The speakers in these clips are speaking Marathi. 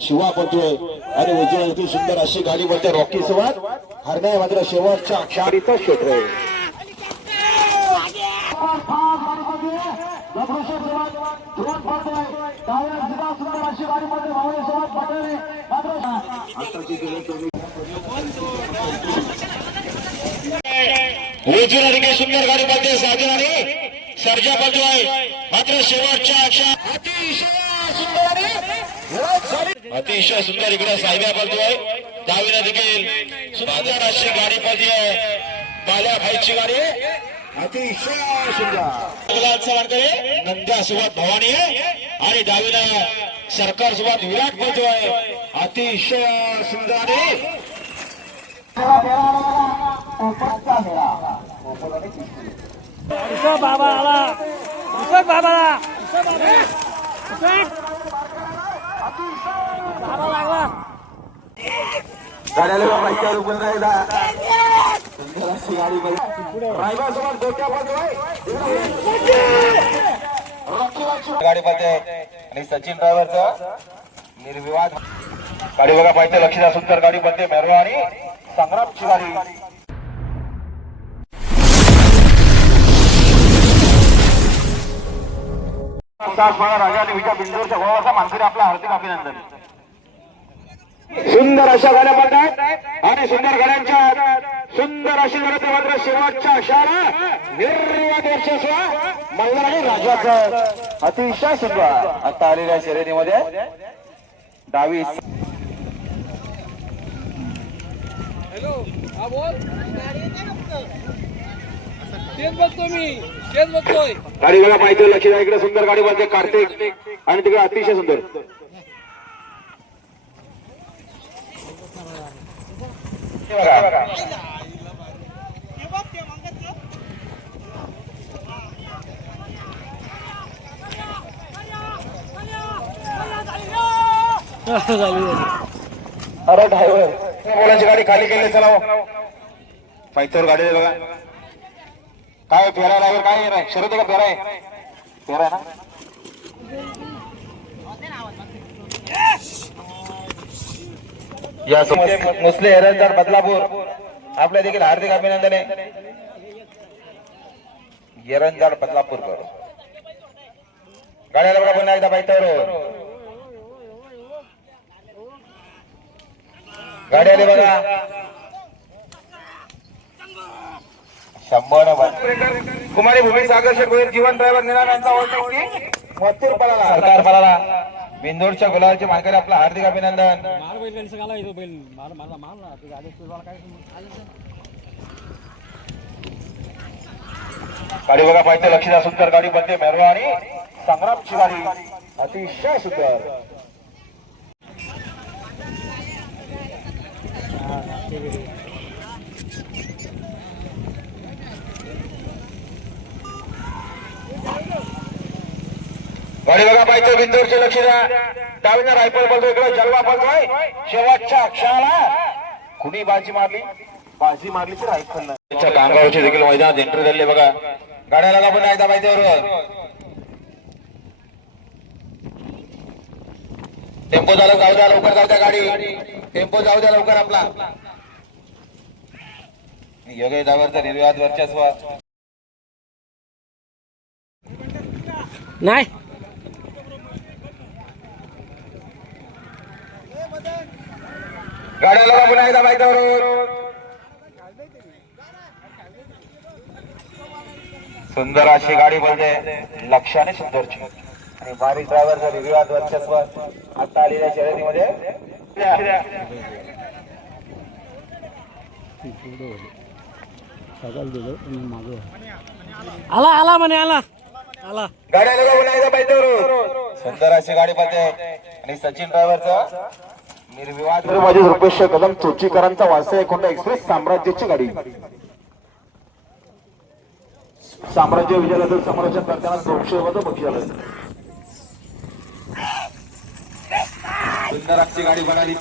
शिवा पळतोय आणि उजव्या सुंदर अशी गाडी बोलते रॉकी सोबत हरणाय मात्र शेवटच्या क्षारीचा क्षेत्र उजव्या दिगे सुंदर गाडी बोलते साजन आणि सर्जा पळतोय मात्र शेवटच्या अतिशय सुंदर इकडे साहेब्या पळतोय डावीला देखील सुंदर अशी गाडी पळतीये बाल्या भाईची गाडी अतिशय सुंदर नंद्या सोबत भवानी आणि डावीला सरकार सोबत विराट पळतोय अतिशय सुंदर बाबा आला बाबा लागला गाडी पाहिजे आणि सचिन ड्रायव्हरचा निर्विवाद गाडी बघा पाहिजे लक्षात सुंदर गाडी बनते मेरवा आणि संग्रामची गाडी राजा आणि विजय बिंदूरच्या गोवाचा मानकरी आपला हार्दिक अभिनंदन सुंदर अशा गाड्या पडतात आणि सुंदर गाड्यांच्या सुंदर अशी गाड्या मात्र शेवटच्या अशाला निर्वाद वर्षस्व मल्हार आणि राजाचं अतिशय सुंदर आता आलेल्या शर्यतीमध्ये डावी तेच बघतो मी तेच बघतोय गाडी बघा पाहिजे लक्ष द्या इकडे सुंदर गाडी बनते कार्तिक आणि तिकडे अतिशय सुंदर अरे ड्रायव्हर मुलांची गाडी खाली केली चला पायथ्यावर गाडी आहे बघा काय फेरा ड्रायव्हर काय शरद का फेरा आहे फेरा ना या मुसले एरंदार बदलापूर आपल्या देखील हार्दिक अभिनंदन आहे एरंदार बदलापूर कर गाड्याला बघा पुन्हा एकदा पायथ्यावर गाडी आली बघा 100 कुमारी भूमी सागर गोयल जीवन ड्रायव्हर निराल यांचा सरकार पळाला बिंदोडच्या गुलाबाचे मानकरी आपला हार्दिक अभिनंदन गाडी बघा पाहिजे लक्ष द्या सुंदर गाडी बनते मेरवा आणि संग्रामची गाडी अतिशय सुंदर गाडी बघा पाहिजे बिंदूरचे लक्ष द्या डावीला रायफल बोलतो इकडे जलवा बोलतोय शेवटच्या अक्षराला कुणी बाजी मारली तर रायफल कांगावरचे देखील मैदानात एंट्री झाले बघा गाड्याला लागून एकदा माहितीवर टेम्पो जाऊ द्या लवकर जाऊ द्या गाडी टेम्पो जाऊ द्या लवकर आपला योगेश ड्रायव्हरचा निर्विवाद वर्चस्व नाही गाड्याला पुन्हा एकदा माहितीवर सुंदर अशी गाडी बोलते लक्षाने सुंदरची आणि बारीक ड्रायव्हरचा निर्विवाद वर्चस्व आता आलेल्या शर्यतीमध्ये आला आला म्हणे आला आला गाड्याला पुन्हा एकदा माहितीवर सुंदर अशी गाडी बोलते आणि सचिन ड्रायव्हरचा निर्विवाद माझे रुपेश कदम चोचीकरांचा वारसा एकोणा एक्सप्रेस साम्राज्याची गाडी साम्राज्य विजयाबद्दल समालोचन करताना 200 मध्ये बक्षीस आलं सुंदर अशी गाडी बनाली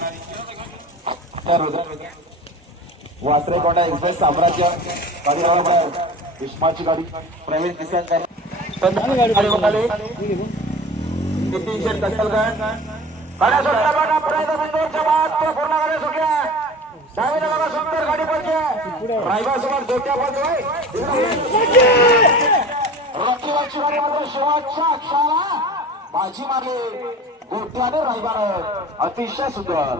वासरे कोंडा एक्सप्रेस साम्राज्य गाडी विस्माची गाडी प्रवीण किसन गाडी बनाली नितीन शेठ कसलकर गाड्या सुटल्या बघा पुढे बिंदूरच्या बाद तो पूर्ण गाड्या सुटल्या डावीला बघा सुंदर गाडी पडते रायबा सोबत गोट्या पडतोय रॉकीवाची गाडी मात्र शेवटच्या क्षणाला बाजी मारली गोट्याने रायबानं अतिशय सुंदर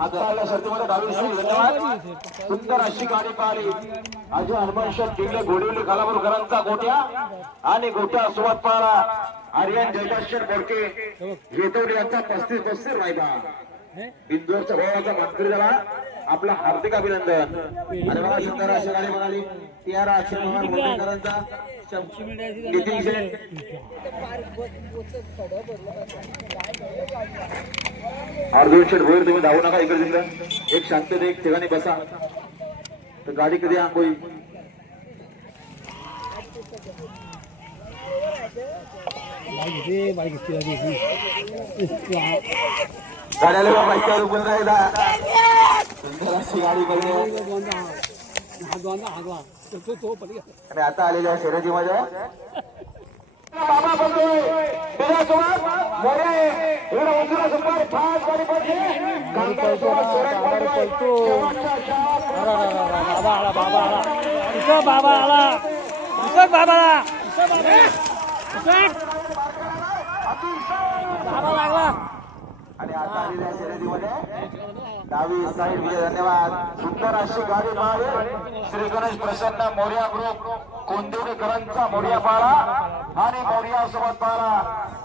आता शर्तीमध्ये डावी साईड धन्यवाद सुंदर अशी गाडी पाहिली अजय हनुमान जिंकले गोडिवली खालापूरकरांचा गोट्या आणि गोट्या सोबत पाहला आर्यन जयदाशर बोडके येतवडे यांचा 35 रायबा बिंदूरच्या भावाचा मानकरी झाला आपला हार्दिक अभिनंदन आणि बघा सुंदर अशी गाडी म्हणाली तियारा अक्षय पवार बोलकेकरांचा नितीन शेठ अर्जुन शेठ भोईर तुम्ही धावू नका इकडे तिकडे एक शांतते एक ठिकाणी बसा तर गाडी कधी आंबोई गाड्याला बाईकवर उभं राहिला सुंदर अशी गाडी बघणे आणि आता आलेल्या शर्यतीमध्ये बाबा बोलतोय तुझ्यासोबत मोरे एवढा उंचीला सुंदर फास्ट गाडी पडते कांतासोबत सोडत पडतोय आणि आता आलेल्या शर्यतीमध्ये डावी साईड विजय धन्यवाद सुंदर अशी गाडी पाहावी श्री गणेश प्रसन्न मोर्या ग्रुप कोंदिवलीकरांचा मोर्या पाळा आणि मोर्या सोबत पाळा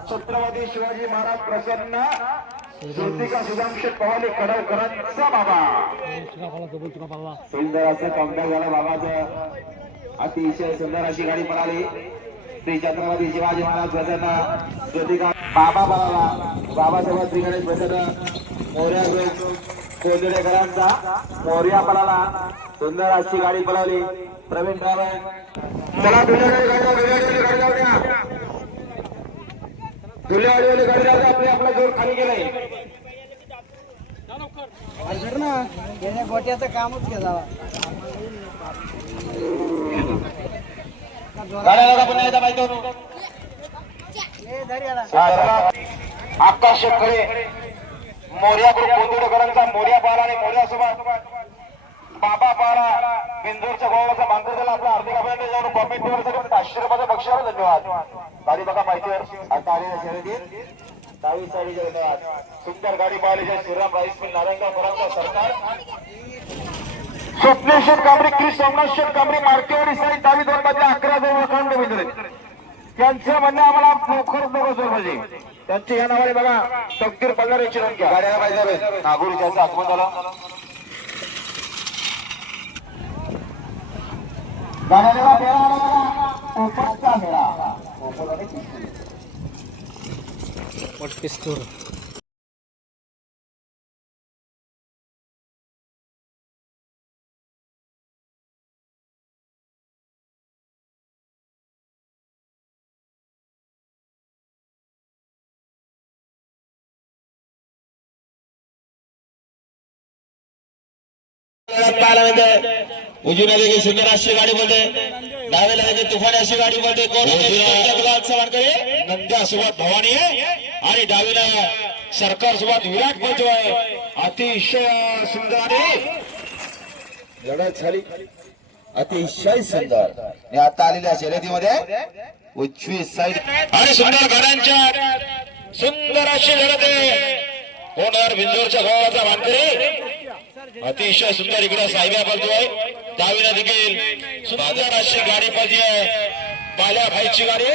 छत्रपती शिवाजी महाराज प्रसन्न ज्योतिका सुधामशेठ पवाले कडवकरांचा बाबा सुंदर असं कमबॅक झालं बाबाचं अतिशय सुंदर अशी गाडी पळाली श्री छत्रपती शिवाजी महाराज प्रसन्न ज्योतिका बाबा पळाला बाबासोबत श्री गणेश प्रसन्न मोर्या ग्रुप कोंदिवलीकरांचा मोर्या पळाला सुंदर अशी गाडी पळवली प्रवीण ड्रायव्हर चला धुलेवाडी गाडी जाऊ आपले आपला जोर खाली गेलाय गोट्याचं कामच केलं गाड्याला पण यायचा पाहिजे आकाश शेतकरी मोर्या ग्रुप कोंदिवलीकरांचा मोर्या पाला आणि मोर्या सोबत बाबा पाला बिंदूरच्या गोवाचा बांधर झाला आपला हार्दिक अभिनंदन जाऊन कॉमेंट वर 500 रुपयाचा बक्षीस धन्यवाद गाडी बघा पाहिजे आता आलेल्या शर्यतीत डावी साईडचे धन्यवाद सुंदर गाडी पाहिली श्रीराम राईस मिल नारायणगावकरांचा सरकार स्वप्नेश शेठ कांबरी क्रिस सोमनाथ शेठ कांबरी मार्केवाडी साईड डावी 2 मध्ये 11 अखंड बिंदू त्यांचं म्हणणं आम्हाला लवकरच नको जोर पाहिजे त्यांचे या नावाने बघा तकदीर पगार याची नोंद घ्या गाड्याला पाहिजे नागोरीच्या आगमन झालं गाड्याला मेळा मेळा पिस्तूल उजवीला देखील सुंदर अशी गाडी बोलते डावीला देखील तुफानी अशी गाडी बोलते कोण नंद्या सोबत भवानी आणि डावीला सरकार सोबत विराट बोलतोय अतिशय सुंदर आणि लढत झाली अतिशय सुंदर आणि आता आलेल्या शर्यतीमध्ये उजवी साईड आणि सुंदर गाड्यांच्या सुंदर अशी लढत आहे होणार बिंदूरच्या गावाचा मानकरी अतिशय सुंदर इकडे साहेब्या बोलतोय डावीला देखील सुंदर अशी गाडी पळती आहे बाल्या भाईची गाडी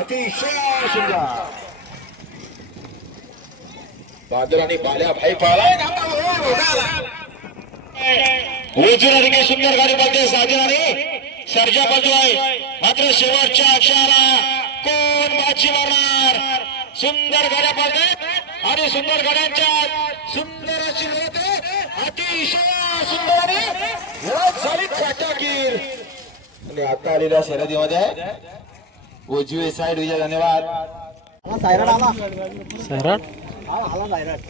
अतिशय सुंदर बादल आणि बाल्या भाई पाला उजवीला देखील सुंदर गाडी पळते साजन आणि सर्जा बोलतोय मात्र शेवटच्या अक्षराला कोण बाजी मारणार सुंदर गाड्या पळते आणि सुंदर गाड्यांच्या सुंदर अशी लढत अतिशय सुंदर झाली फाटाकीर आणि आता आलेल्या शर्यतीमध्ये उजवी साईड विजय धन्यवाद सायराट आला सायराट आला सायराट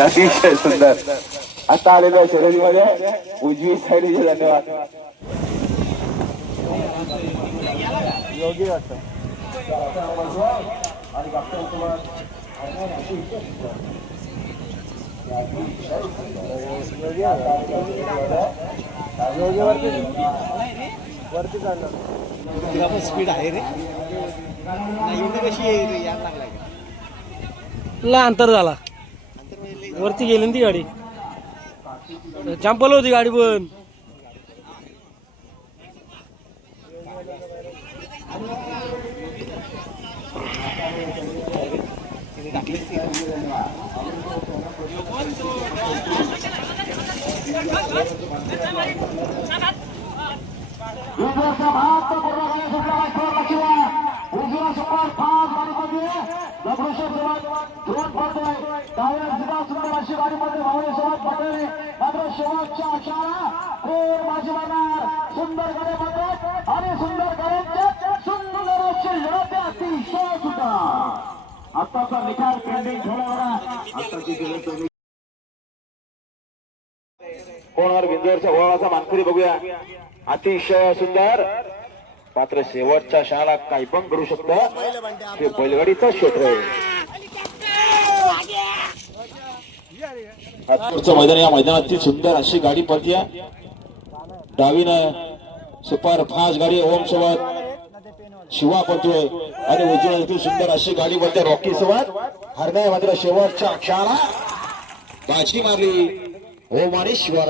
अतिशय सुंदर आता आलेल्या शर्यतीमध्ये उजवी साईड विजय धन्यवाद योगी वाटतं आणि कॅप्टन सोबत वरती चाललं तिला पण स्पीड आहे रे कशी आहे रे यायला लागलाय ला अंतर झाला वरती गेली ना ती गाडी चंपल होती गाडी पण सुंदर गडे आणि सुंदर गड्यांच्या सुंदर अशी लढत अतिशय सुद्धा आताचा निकाल पेंडिंग ठेवल्यावर कोणावर बिंदूवरच्या ओळाचा मानकरी बघूया अतिशय सुंदर मात्र शेवटच्या क्षणाला काही पण करू शकतं हे बैलगाडीचं क्षेत्र आहे मैदान या मैदानातील सुंदर अशी गाडी पळतीया डावीनं सुपर फास्ट गाडी ओम सोबत शिवा पळतोय आणि उजव्या सुंदर अशी गाडी पळते रॉकी सोबत हरणे मात्र शेवटच्या क्षणाला बाजी मारली ओम आणि शिवा